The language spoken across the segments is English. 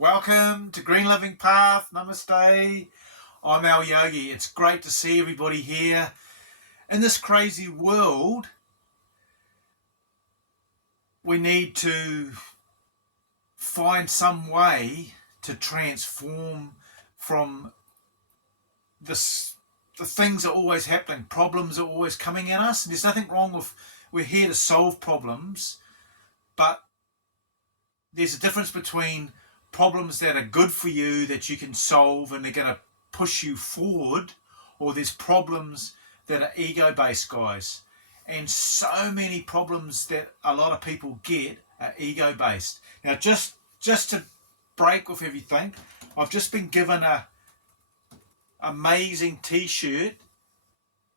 Welcome to Green Living Path. Namaste. I'm Alyogi. It's great to see everybody here. In this crazy world, we need to find some way to transform from this. The things are always happening. Problems are always coming at us. And there's nothing wrong with, we're here to solve problems, but there's a difference between problems that are good for you that you can solve and they're going to push you forward, or there's problems that are ego-based, guys. And so many problems that a lot of people get are ego-based. Now, just to break off everything, I've just been given a amazing t-shirt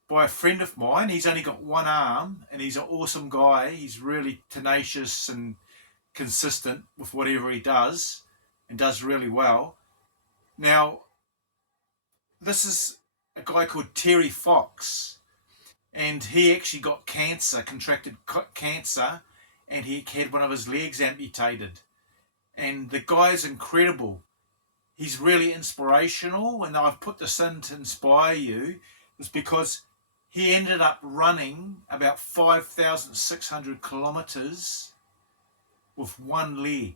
by a friend of mine. He's only got one arm and he's an awesome guy. He's really tenacious and consistent with whatever he does and does really well. Now, this is a guy called Terry Fox, and he actually got cancer, contracted cancer, and he had one of his legs amputated. And the guy is incredible. He's really inspirational, and I've put this in to inspire you. It's because he ended up running about 5,600 kilometers with one leg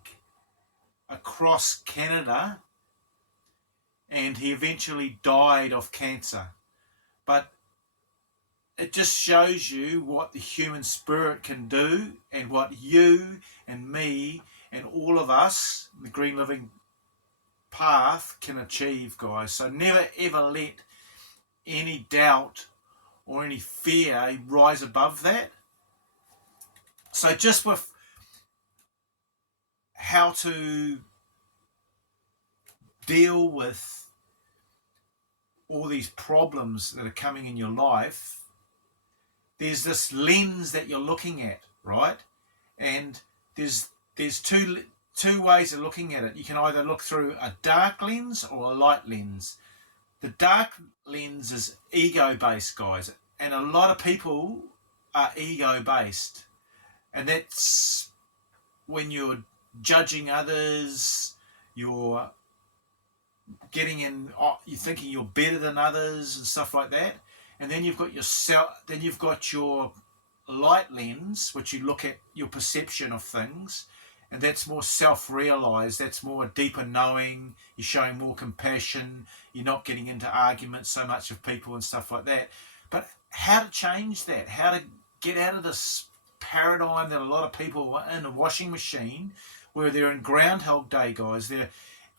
across Canada, and he eventually died of cancer. But it just shows you what the human spirit can do and what you and me and all of us, the Green Living Path, can achieve, guys. So never ever let any doubt or any fear rise above that. So just with how to deal with all these problems that are coming in your life, there's this lens that you're looking at, right? And there's two ways of looking at it. You can either look through a dark lens or a light lens. The dark lens is ego-based, guys, and a lot of people are ego-based, and that's when you're judging others, you're getting in, you're thinking you're better than others and stuff like that. And then you've got your light lens, which you look at your perception of things, and that's more self-realized, that's more deeper knowing, you're showing more compassion, you're not getting into arguments so much with people and stuff like that. But how to change that, how to get out of this paradigm that a lot of people are in, a washing machine, where they're in Groundhog Day, guys. They're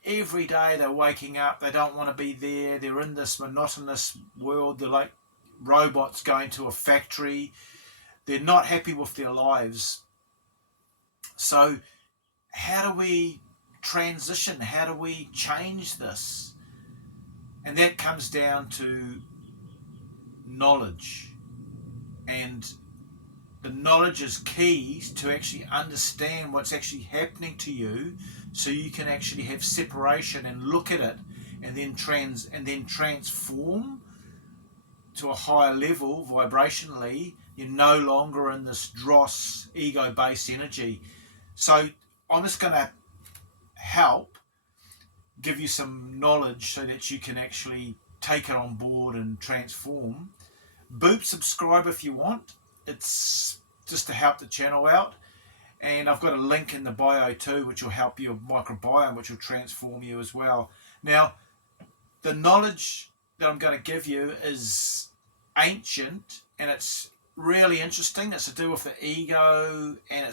every day they're waking up, they don't want to be there, they're in this monotonous world, they're like robots going to a factory, they're not happy with their lives. So how do we transition? How do we change this? And that comes down to knowledge, and the knowledge is key to actually understand what's actually happening to you, so you can actually have separation and look at it, and then transform to a higher level vibrationally. You're no longer in this dross, ego-based energy. So I'm just going to help give you some knowledge so that you can actually take it on board and transform. Boop subscribe if you want. It's just to help the channel out. And I've got a link in the bio too, which will help your microbiome, which will transform you as well. Now, the knowledge that I'm going to give you is ancient, and it's really interesting. It's to do with the ego, and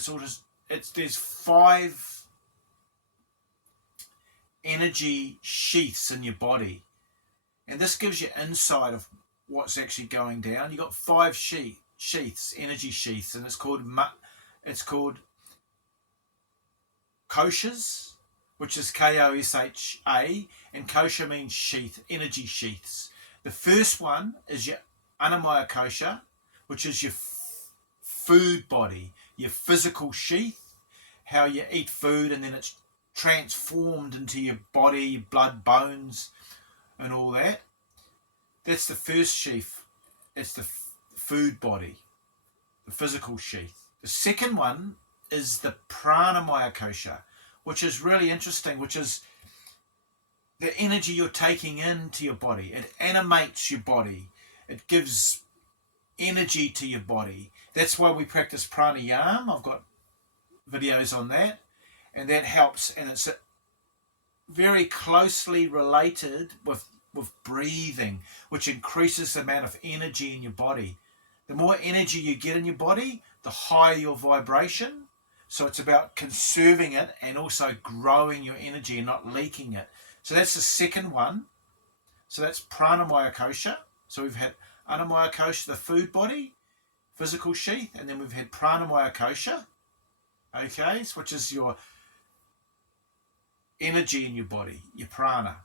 there's 5 energy sheaths in your body, and this gives you insight of what's actually going down. You got 5 sheaths, energy sheaths, and it's called Koshas, which is Kosha, and Kosha means sheath, energy sheaths. The first one is your Annamaya Kosha, which is your food body, your physical sheath, how you eat food and then it's transformed into your body, blood, bones, and all that. That's the first sheath. It's the food body, the physical sheath. The second one is the Pranamaya Kosha, which is really interesting, which is the energy you're taking into your body. It animates your body. It gives energy to your body. That's why we practice pranayama. I've got videos on that, and that helps, and it's very closely related with breathing, which increases the amount of energy in your body. The more energy you get in your body, the higher your vibration. So it's about conserving it and also growing your energy and not leaking it. So that's the second one. So that's Pranamaya Kosha. So we've had Annamaya Kosha, the food body, physical sheath, and then we've had Pranamaya Kosha, okay, which is your energy in your body, your prana.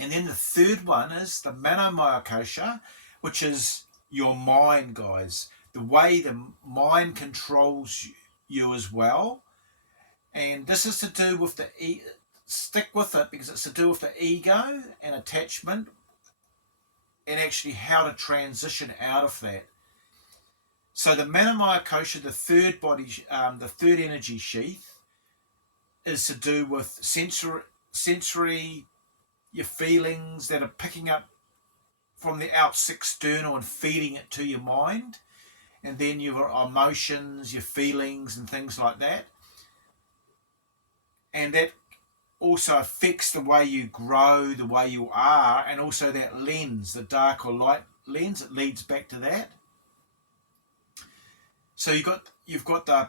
And then the third one is the Manomaya Kosha, which is your mind, guys. The way the mind controls you as well. And this is to do with stick with it, because it's to do with the ego and attachment, and actually how to transition out of that. So the Manomaya Kosha, the third body, the third energy sheath, is to do with sensory, your feelings that are picking up from the external and feeding it to your mind, and then your emotions, your feelings, and things like that. And that also affects the way you grow, the way you are, and also that lens, the dark or light lens, it leads back to that. So you've got the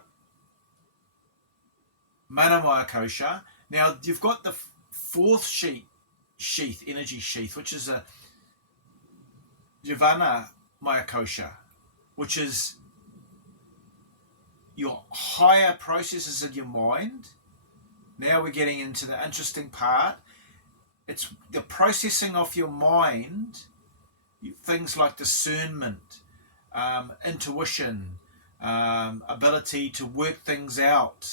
Manomaya Kosha. Now you've got the fourth sheath, energy sheath, which is a Vijnanamaya Kosha, which is your higher processes in your mind. Now we're getting into the interesting part. It's the processing of your mind, things like discernment, intuition, ability to work things out,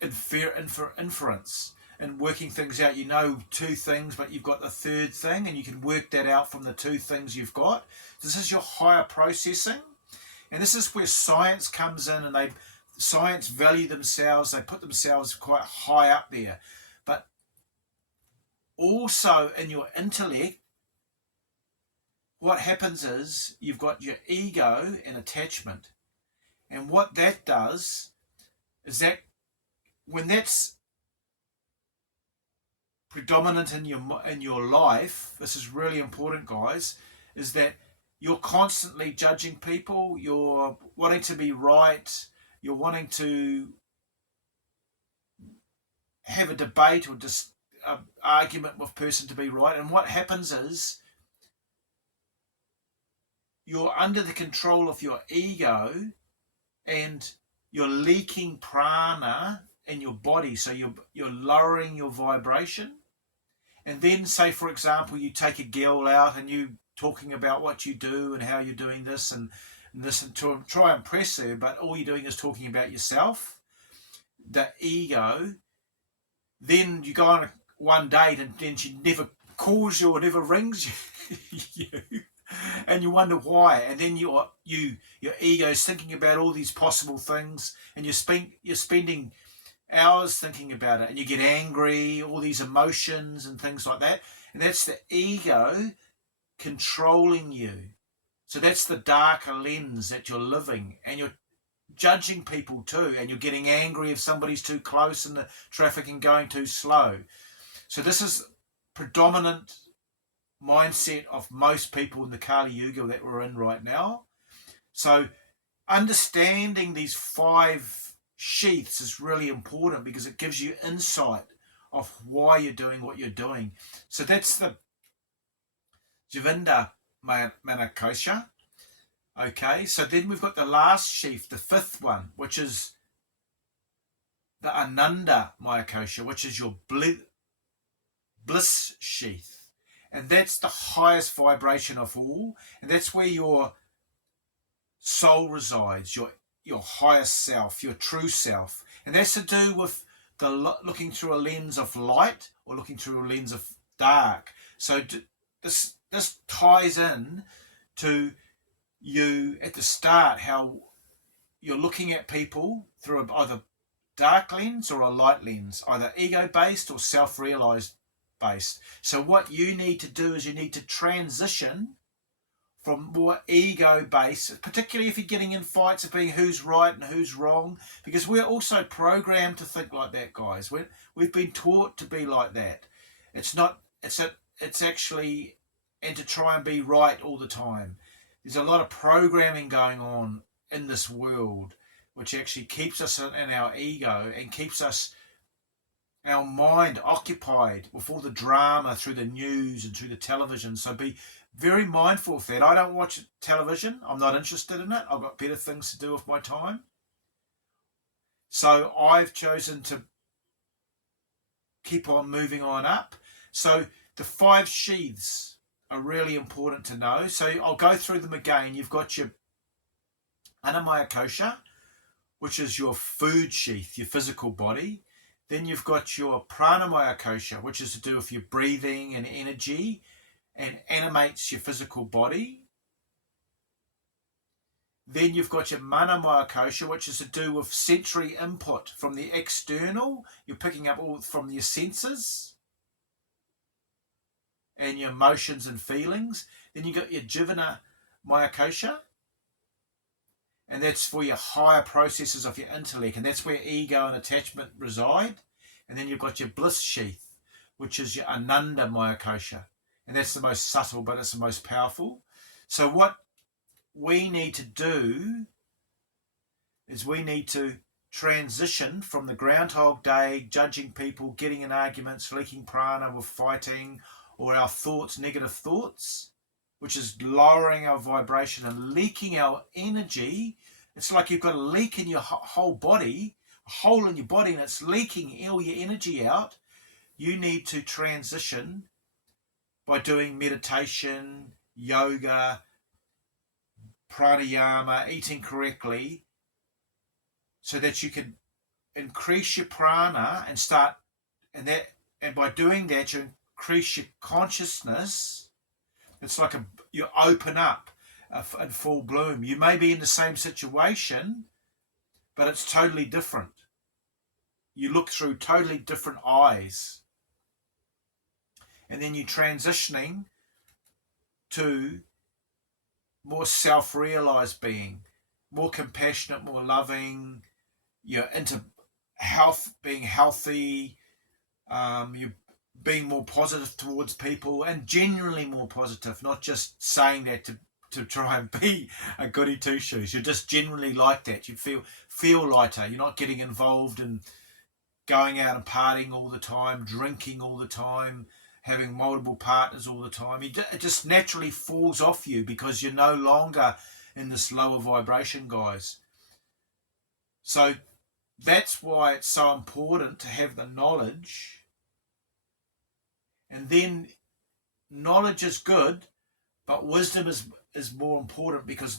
inference, and working things out. You know two things, but you've got the third thing, and you can work that out from the two things you've got. This is your higher processing, and this is where science comes in, and science value themselves. They put themselves quite high up there, but also in your intellect, what happens is you've got your ego and attachment, and what that does is that when that's predominant in your life, this is really important, guys, is that you're constantly judging people, you're wanting to be right, you're wanting to have a debate or just an argument with person to be right, and what happens is you're under the control of your ego, and you're leaking prana in your body, so you're lowering your vibration. And then, say for example, you take a girl out and you talking about what you do and how you're doing this and this, and to try and impress her, but all you're doing is talking about yourself, the ego. Then you go on one date and then she never calls you or never rings you, and you wonder why. And then your ego's thinking about all these possible things, and you're spending hours thinking about it, and you get angry, all these emotions and things like that, and that's the ego controlling you. So that's the darker lens that you're living, and you're judging people too, and you're getting angry if somebody's too close in the traffic and going too slow. So this is predominant mindset of most people in the Kali Yuga that we're in right now. So understanding these 5 sheaths is really important, because it gives you insight of why you're doing what you're doing. So that's the Vijnanamaya Kosha. Okay, so then we've got the last sheath, the 5th one, which is the Annamaya Kosha, which is your bliss sheath. And that's the highest vibration of all, and that's where your soul resides, your highest self, your true self. And that's to do with the looking through a lens of light or looking through a lens of dark. So this ties in to you at the start, how you're looking at people through either dark lens or a light lens, either ego-based or self-realized based. So what you need to do is you need to transition from more ego-based, particularly if you're getting in fights of being who's right and who's wrong, because we're also programmed to think like that, guys. We've been taught to be like that. It's not. It's actually, and to try and be right all the time. There's a lot of programming going on in this world, which actually keeps us in our ego and keeps our mind occupied with all the drama through the news and through the television. So be very mindful of that. I don't watch television. I'm not interested in it. I've got better things to do with my time. So I've chosen to keep on moving on up. So the 5 sheaths are really important to know. So I'll go through them again. You've got your Annamaya Kosha, which is your food sheath, your physical body. Then you've got your Pranamaya Kosha, which is to do with your breathing and energy and animates your physical body. Then you've got your Manomaya Kosha, which is to do with sensory input from the external. You're picking up all from your senses and your emotions and feelings. Then you've got your Vijnanamaya Kosha, and that's for your higher processes of your intellect, and that's where ego and attachment reside. And then you've got your bliss sheath, which is your Annamaya Kosha, and that's the most subtle, but it's the most powerful. So what we need to do is we need to transition from the Groundhog Day, judging people, getting in arguments, leaking prana with fighting, or our thoughts, negative thoughts, which is lowering our vibration and leaking our energy. It's like you've got a leak in your whole body, a hole in your body, and it's leaking all your energy out. You need to transition by doing meditation, yoga, pranayama, eating correctly, so that you can increase your prana and by doing that you increase your consciousness. It's like you open up in full bloom. You may be in the same situation, but it's totally different. You look through totally different eyes. And then you're transitioning to more self-realized being, more compassionate, more loving. You're into health, being healthy. You're being more positive towards people and genuinely more positive, not just saying that to try and be a goody two-shoes. You're just genuinely like that. You feel lighter. You're not getting involved in going out and partying all the time, drinking all the time, having multiple partners all the time. It just naturally falls off you because you're no longer in this lower vibration, guys. So that's why it's so important to have the knowledge. And then knowledge is good, but wisdom is more important, because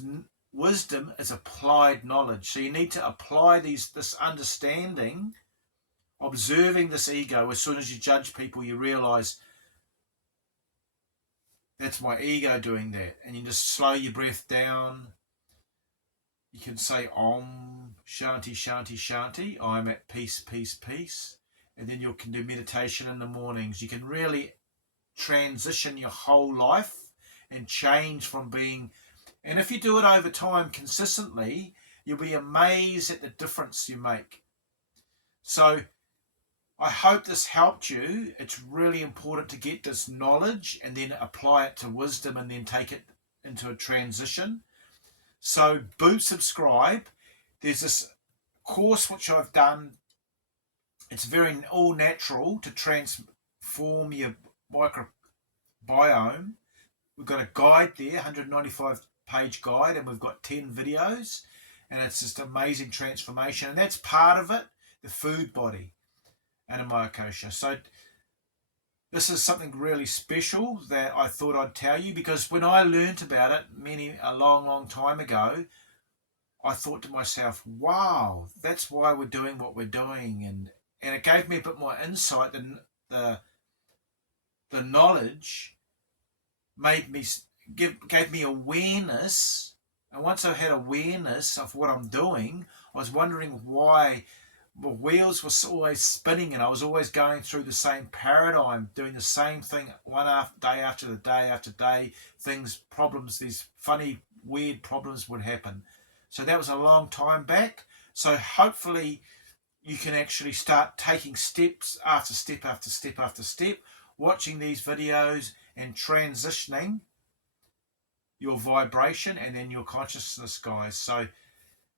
wisdom is applied knowledge. So you need to apply this understanding, observing this ego. As soon as you judge people, you realize that's my ego doing that. And you just slow your breath down. You can say Om, Shanti, Shanti, Shanti. I'm at peace, peace, peace. And then you can do meditation in the mornings. You can really transition your whole life and change from being, and if you do it over time consistently, you'll be amazed at the difference you make. So I hope this helped you. It's really important to get this knowledge and then apply it to wisdom and then take it into a transition. So subscribe. There's this course which I've done. It's very all natural to transform your microbiome. We've got a guide there, 195-page guide, and we've got 10 videos, and it's just amazing transformation. And that's part of it, the food body, Annamaya Kosha. So this is something really special that I thought I'd tell you, because when I learnt about it a long time ago, I thought to myself, wow, that's why we're doing what we're doing. And it gave me a bit more insight than the knowledge gave me awareness. And once I had awareness of what I'm doing, I was wondering why wheels were always spinning, and I was always going through the same paradigm, doing the same thing day after day. Problems, these funny, weird problems would happen. So that was a long time back. So hopefully you can actually start taking steps after step after step after step, watching these videos and transitioning your vibration and then your consciousness, guys. So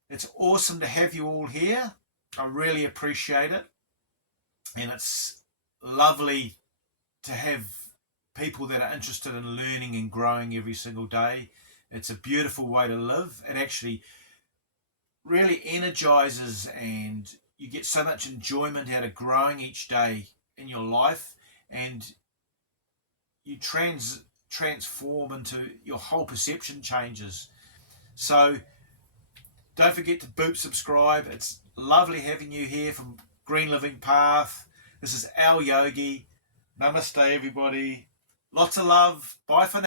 it's awesome to have you all here. I really appreciate it. And it's lovely to have people that are interested in learning and growing every single day. It's a beautiful way to live. It actually really energizes, and you get so much enjoyment out of growing each day in your life, and you transform into your whole perception changes. So don't forget to subscribe. It's lovely having you here from Green Living Path. This is Alyogi. Namaste, everybody. Lots of love. Bye for now.